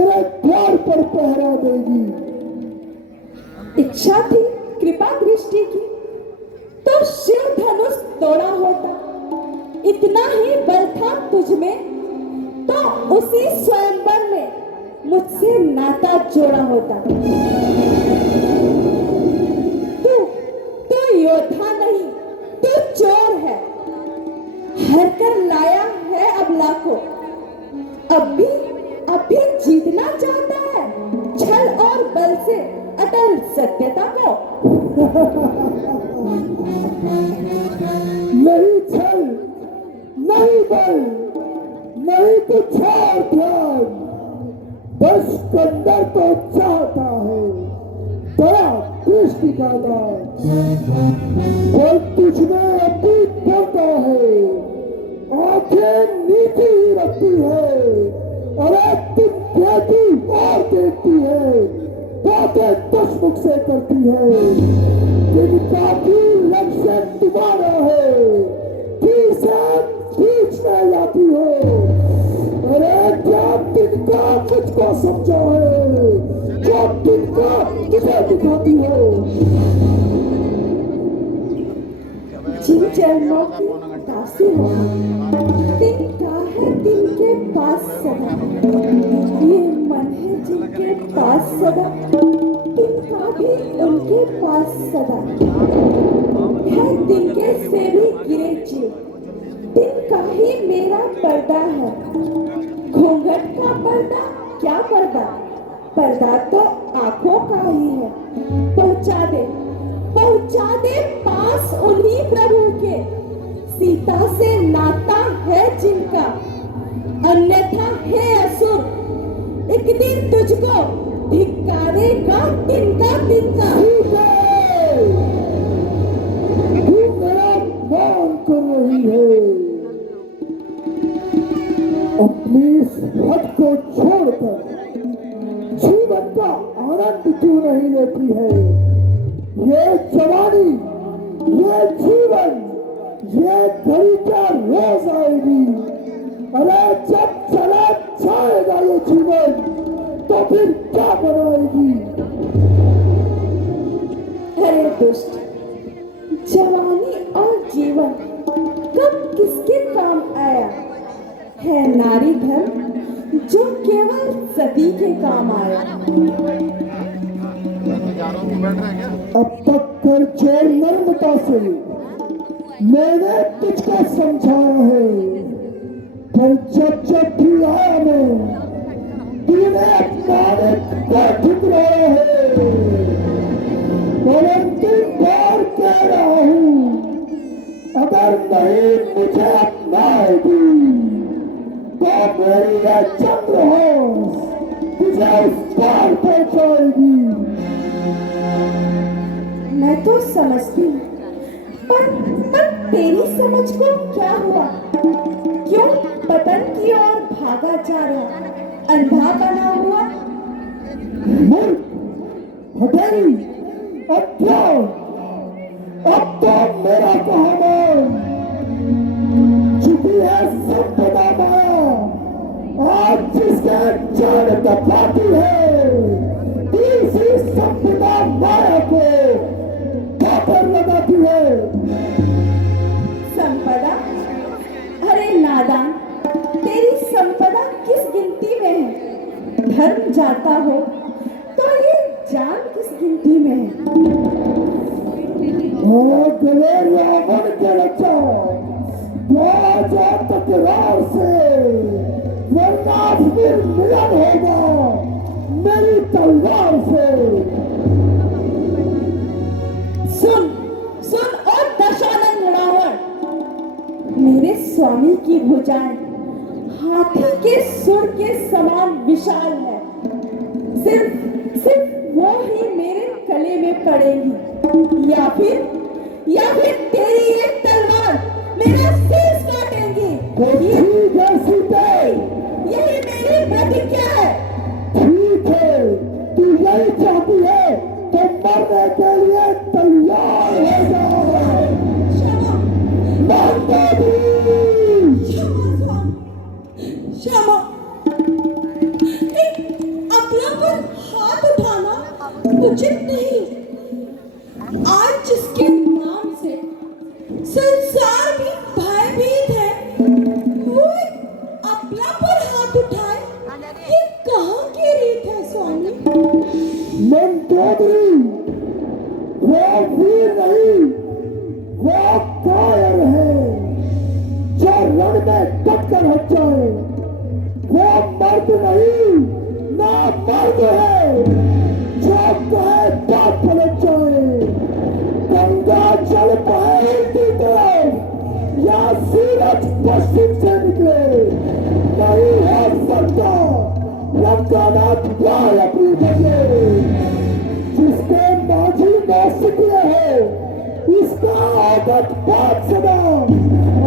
तेरे द्वार पर पहरा देगी। इच्छा थी कृपा दृष्टि की तो शिव धनुष तोड़ा होता, इतना ही बल था तुझ में तो उसी स्वयंवर में मुझसे नाता जोड़ा होता। तू तू योद्धा नहीं, तू चोर है, हर कर लाया है अबला को, अब भी जीतना चाहता है छल और बल से अटल सत्यता को। नहीं छल, नहीं बल, नहीं कुछ और ध्यान, बस कंदर तो चाहता है बड़ा दृष्टि का दान। वो तुझमें अभी पड़ता है, आंखें नीचे ही रखती है, अरे तुम कहती और देखती है, बातें दशमुख से करती है, जिनका भी लक्ष्य तुम्हारा है, बीच में जाती हो। अरे क्या तिनका मुझको समझा है, जो तिनका तुझे दिखाती हो। जिन चरणों की दासी हो, तिनका है तिनके पास सदा, ये मन है जिनके पास सदा, तिनका भी उनके पास सदा है, तिनके से भी गिरे जीव, तिनका ही मेरा पर्दा है। घूंघट का पर्दा क्या पर्दा, पर्दा तो आंखों का ही है। पहुंचा दे पास उन्हीं प्रभु के, सीता से नाता है जिनका, अन्यथा है असुर, एक दिन तुझको धिक्कारेगा तिनका तिनका। तू मेरा मान कर रही है, अपनी इस हद को छोड़कर जीवन का आनंद क्यों नहीं लेती है। ये जवानी, ये जीवन, ये घड़ी क्या रोज आएगी। अरे जब चला जाएगा ये जीवन तो फिर क्या बनाएगी। अरे दुष्ट, जवानी और जीवन कब किसके काम आया है, नारी धर्म जो केवल सती के काम आया। अब तक कर जो नर्मता से मैंने तुझको समझाया है, पर जब भी आया मैं तूने अपनाने को ठुकराया है। परंतु बार कह रहा हूँ, अगर नहीं मुझे अपनाएगी तो मेरी यह चंद्रहास तुझे उस पार पहुंचाएगी। मैं तो समझती हूँ, पर तेरी समझ को क्या हुआ, क्यों पतन की ओर भागा जा रहा, अंधा बना हुआ। मूर्ख, हठेली, अज्ञान, अब तो मेरा कहना चुकी है संपदा माया, आज जिसके जान दबाती है, तीसरी संपदा माया को पापर लगाती है। संपदा, अरे नादान, तेरी संपदा किस गिनती में है, धर्म जाता हो तो ये जान किस गिनती में है। गले रावण के रचा जा तकरार से, वरना फिर मिलन होगा मेरी तलवार से। सुन सुन और दशानन रावण, मेरे स्वामी की भुजाएं हाथी के सुर के समान विशाल है, सिर्फ वो ही मेरे गले में पड़ेगी, या फिर तेरी एक तलवार मेरा शीश काटेंगी। यही मेरी प्रतिज्ञा है। ठीक है, तू यही चाहती है तो मरने के लिए तैयार हो जाओ। क्षमा देवी, क्षमा, उचित नहीं। आज जिसके नाम से संसार भी भयभीत है, वो एक अपना पर हाथ उठाए, ये कहाँ की रीत है स्वामी? मंदोदरी, वो वीर नहीं, वो कायर है जो रण में कटकर हट जाए। वो मर्द नहीं, ना मर्द है जो कहे बात पलट जाए। गंगा जल बहे उल्टी तरफ या सूरज पश्चिम से निकले, नहीं हो सकता लंका नाथ भाई अपनी बदले। जिसके माझी नौसिखिए हो इसका आदत बात सदा।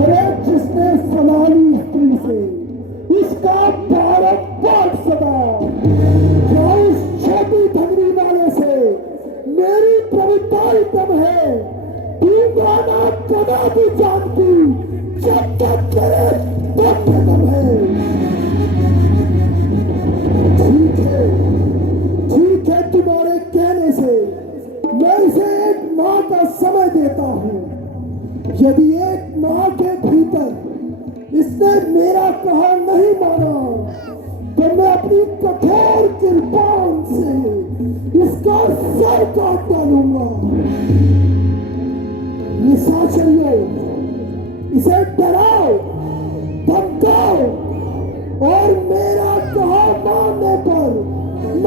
अरे जिसने सलाली स्त्री से इसका भारत बात सदा। क्या उस छोटी धगरी वाले से मेरी प्रभुता कम है? दूंगा ना कदापि जानती जब तक मेरे दम कम है। ठीक है तुम्हारे कहने से मैं इसे एक माह का समय देता हूँ। यदि एक माह के भीतर इसने मेरा कहा नहीं माना तो मैं अपनी कठोर कृपान से इसका सर काट डालूंगा। निशाचरियों, इसे डराओ, धमकाओ और मेरा कहा मानने पर न